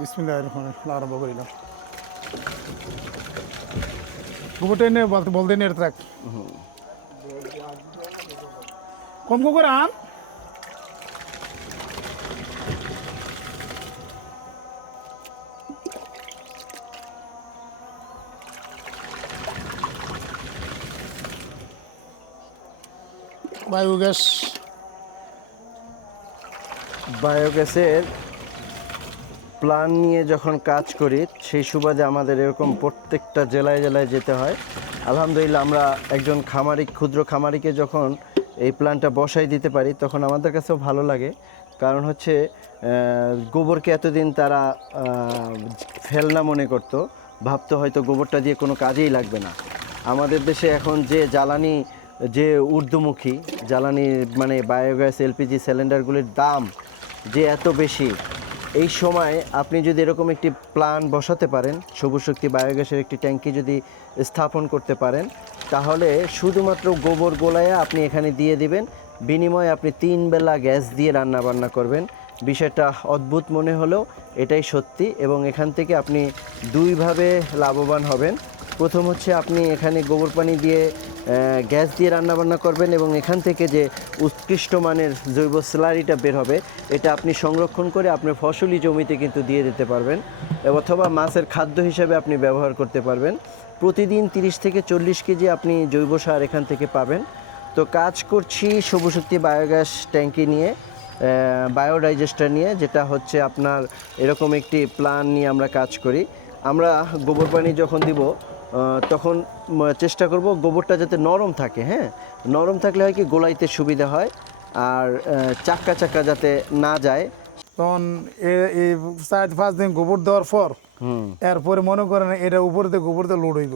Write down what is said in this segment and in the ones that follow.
বিসমিল্লাহির রহমানির রহিম আরম্ভ করিলাম। গোবরটা এনে বলতে নিয়ে থাক কম করে আন। বায়োগ্যাস বায়োগ্যাসের প্ল্যান নিয়ে যখন কাজ করি সেই সুবাদে আমাদের এরকম প্রত্যেকটা জেলায় জেলায় যেতে হয়। আলহামদুলিল্লাহ আমরা একজন ক্ষুদ্র খামারিকে যখন এই প্ল্যানটা বসাই দিতে পারি তখন আমাদের কাছেও ভালো লাগে। কারণ হচ্ছে গোবরকে এতদিন তারা ফেলনা মনে করতো, ভাবতো হয়তো গোবরটা দিয়ে কোনো কাজেই লাগবে না। আমাদের দেশে এখন যে জ্বালানি, যে ঊর্ধ্বমুখী জ্বালানি মানে বায়োগ্যাস এলপিজি সিলিন্ডারগুলির দাম যে এত বেশি, এই সময় আপনি যদি এরকম একটি প্ল্যান বসাতে পারেন, সবুজ শক্তি বায়োগ্যাসের একটি ট্যাঙ্কি যদি স্থাপন করতে পারেন, তাহলে শুধুমাত্র গোবর গোলায়া আপনি এখানে দিয়ে দিবেন, বিনিময়ে আপনি 3 বেলা গ্যাস দিয়ে রান্না বান্না করবেন। বিষয়টা অদ্ভুত মনে হলেও এটাই সত্যি, এবং এখান থেকে আপনি দুইভাবে লাভবান হবেন। প্রথম হচ্ছে আপনি এখানে গোবর পানি দিয়ে গ্যাস দিয়ে রান্নাবান্না করবেন, এবং এখান থেকে যে উৎকৃষ্ট মানের জৈব স্লারিটা বের হবে এটা আপনি সংরক্ষণ করে আপনার ফসলি জমিতে কিন্তু দিয়ে দিতে পারবেন, অথবা মাছের খাদ্য হিসেবে আপনি ব্যবহার করতে পারবেন। প্রতিদিন 30 থেকে 40 কেজি আপনি জৈব সার এখান থেকে পাবেন। তো কাজ করছি সবুজ শক্তি বায়োগ্যাস ট্যাঙ্কি নিয়ে, বায়োডাইজেস্টার নিয়ে, যেটা হচ্ছে আপনার এরকম একটি প্ল্যান নিয়ে আমরা কাজ করি। আমরা গোবর পানি যখন দিব তখন চেষ্টা করব গোবরটা যাতে নরম থাকে। হ্যাঁ, নরম থাকলে হয় কি গোলাইতে সুবিধা হয়, আর চাক্কা চাক্কা যাতে না যায়। তখন এই 4-5 দিন গোবর দেওয়ার পর এরপরে মনে করেন এটা উপরে দিয়ে গোবর দিয়ে লোড হইব।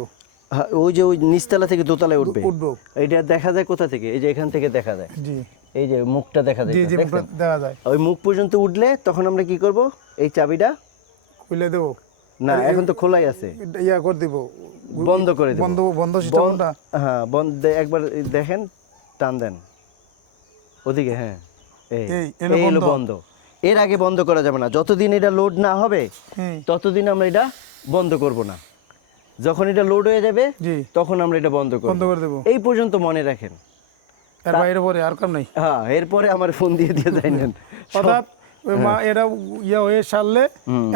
ওই যে ওই নিচতলা থেকে দোতলায় উঠবে, উঠবো। এইটা দেখা যায় কোথা থেকে? এই যে এখান থেকে দেখা যায়, জি এই যে মুখটা দেখা যায়, জি জি মুখটা দেখা যায়। ওই মুখ পর্যন্ত উঠলে তখন আমরা কি করব, এই চাবিটা খুলে দেবো না, এখন তো খোলাই আছে, ইয়া করে দিব, বন্ধ করে দেব। বন্ধ সিস্টেমটা। হ্যাঁ, বন্ধ একবার দেখেন, টান দেন ওদিকে। হ্যাঁ, এই হলো বন্ধ। এর আগে বন্ধ করা যাবে না, যতদিন এটা লোড না হবে ততদিন আমরা এটা বন্ধ করব না। যখন এটা লোড হয়ে যাবে তখন আমরা এটা বন্ধ করে দেব। এই পর্যন্ত মনে রাখেন, এর বাইরে পরে আর কাম নাই। হ্যাঁ, এরপরে আমার ফোন দিয়ে জানেন, অর্থাৎ এটা ইয়া হয়ে সারলে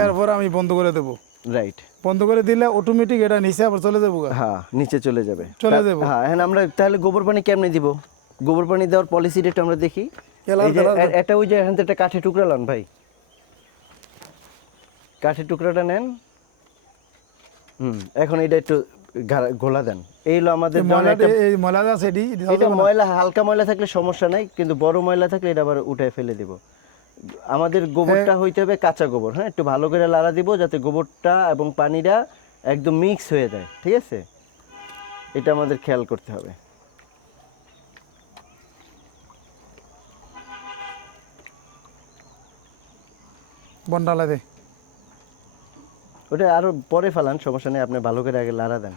এরপর আমি বন্ধ করে দেব। রাইট, বন্ধ করে দিলে অটোমেটিক এটা নিচে আবার চলে যাবো। হ্যাঁ, নিচে চলে যাবে। হ্যাঁ, এখন আমরা তাহলে গোবর পানি কেমনে দিব? গোবর পানি দেওয়ার পলিসিটা একটু আমরা দেখি। এটা ওই যে এখান থেকে একটা কাঠের টুকরা লান ভাই, কাঠের টুকরাটা নেন। এখন এটা একটু ঘোলা দেন। এই হলো আমাদের এটা ময়লা, হালকা ময়লা থাকলে সমস্যা নাই, কিন্তু বড় ময়লা থাকলে এটা আবার উঠায় ফেলে দিব। আমাদের গোবরটা হইতে হবে কাঁচা গোবর। হ্যাঁ, একটু ভালো করে লাড়া দিব যাতে গোবরটা এবং পানিটা একদম মিক্স হয়ে যায়। ঠিক আছে, এটা আমাদের খেয়াল করতে হবে। বন্ডালা দে, ওটা আরো পরে ফেলান, সমস্যা নেই, আপনি ভালো করে আগে লাড়া দেন।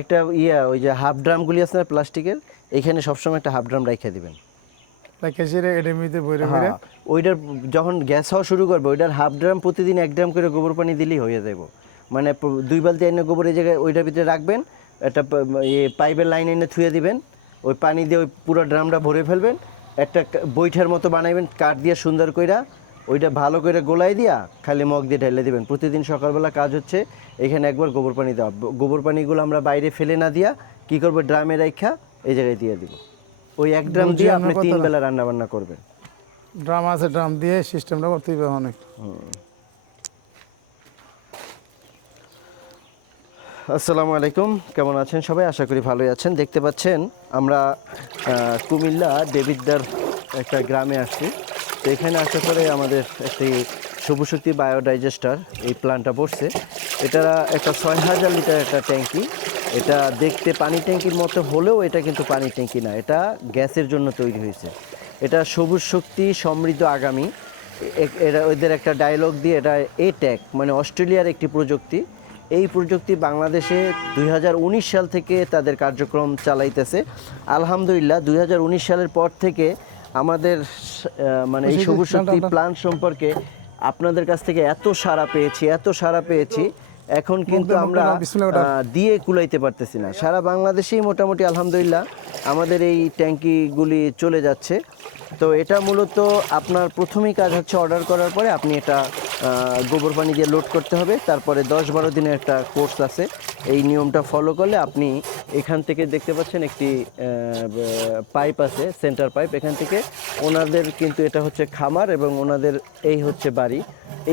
একটা ওই যে হাফ ড্রামগুলি আছে না প্লাস্টিকের, এখানে সবসময় একটা হাফ ড্রাম রাইখা দিবেন। ওইটার যখন গ্যাস হওয়া শুরু করবে ওইটার হাফ ড্রাম প্রতিদিন 1 ড্রাম করে গোবর পানি দিলেই হয়ে যাব। মানে 2 বালতি এনে গোবর এই জায়গায় ওইটার ভিতরে রাখবেন, একটা পাইপের লাইন এনে থুয়ে দিবেন, ওই পানি দিয়ে ওই পুরো ড্রামটা ভরে ফেলবেন, একটা বৈঠার মতো বানাইবেন কাঠ দিয়ে সুন্দর কইরা, ওইটা ভালো করে গোলাই দিয়া খালি মগ দিয়ে ঢেলে দিবেন। প্রতিদিন সকালবেলা কাজ হচ্ছে এখানে একবার গোবর পানি দেওয়া। গোবর পানিগুলো আমরা বাইরে ফেলে না দিয়া কি করবো, ড্রামে রাখা এই জায়গায় দিয়ে দিব। ওই 1 ড্রাম দিয়ে আপনি 3 বেলা রান্না বান্না করবেন। ড্রাম আছে, ড্রাম দিয়ে সিস্টেমটা করতে হবে অনেক। আসসালামু আলাইকুম, কেমন আছেন সবাই? আশা করি ভালোই আছেন। দেখতে পাচ্ছেন আমরা কুমিল্লা দেবিদ্দার একটা গ্রামে আসছি। তো এখানে আসার পরে আমাদের একটি সবুজ শক্তি বায়োডাইজেস্টার এই প্ল্যান্টটা বসছে। এটা একটা 6000 লিটার একটা ট্যাঙ্কি। এটা দেখতে পানি ট্যাঙ্কির মতো হলেও এটা কিন্তু পানি ট্যাঙ্কি না, এটা গ্যাসের জন্য তৈরি হয়েছে। এটা সবুজ শক্তি সমৃদ্ধ আগামী, এটা ওদের একটা ডায়লগ দিয়ে, এটা এট্যাক মানে অস্ট্রেলিয়ার একটি প্রযুক্তি। এই প্রযুক্তি বাংলাদেশে 2019 সাল থেকে তাদের কার্যক্রম চালাইতেছে। আলহামদুলিল্লাহ 2019 সালের পর থেকে আমাদের মানে এই সবুজ শক্তি প্ল্যান্ট সম্পর্কে আপনাদের কাছ থেকে এত সাড়া পেয়েছি এখন কিন্তু আমরা দিয়ে কুলাইতে পারতেছি না। সারা বাংলাদেশেই মোটামুটি আলহামদুলিল্লাহ আমাদের এই ট্যাঙ্কিগুলি চলে যাচ্ছে। তো এটা মূলত আপনার প্রথমেই কাজ হচ্ছে অর্ডার করার পরে আপনি এটা গোবর পানি দিয়ে লোড করতে হবে, তারপরে 10-12 দিনের একটা কোর্স আছে। এই নিয়মটা ফলো করলে আপনি এখান থেকে দেখতে পাচ্ছেন একটি পাইপ আছে, সেন্টার পাইপ, এখান থেকে ওনাদের কিন্তু এটা হচ্ছে খামার এবং ওনাদের এই হচ্ছে বাড়ি,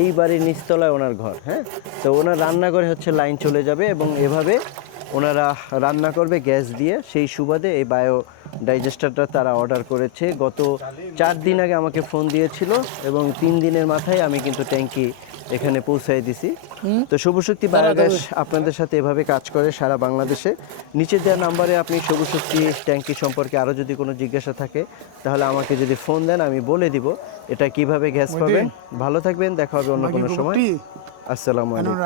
এই বাড়ির নিচতলায় ওনার ঘর। হ্যাঁ, তো ওনার রান্নাঘরে হচ্ছে লাইন চলে যাবে এবং এভাবে ওনারা রান্না করবে গ্যাস দিয়ে। সেই সুবাদে এই বায়ো ডাইজেস্টারটা তারা অর্ডার করেছে গত 4 দিন আগে আমাকে ফোন দিয়েছিল এবং 3 দিনের মাথায় আমি কিন্তু ট্যাঙ্কি এখানে পৌঁছাই দিছি। তো সবুজ শক্তি বায়োগ্যাস আপনাদের সাথে এভাবে কাজ করে সারা বাংলাদেশে। নিচে দেওয়া নাম্বারে আপনি সবুজ শক্তি ট্যাঙ্কি সম্পর্কে আরও যদি কোনো জিজ্ঞাসা থাকে তাহলে আমাকে যদি ফোন দেন আমি বলে দিব এটা কিভাবে গ্যাস পাবেন। ভালো থাকবেন, দেখা হবে অন্য কোনো সময়। আসসালামু আলাইকুম।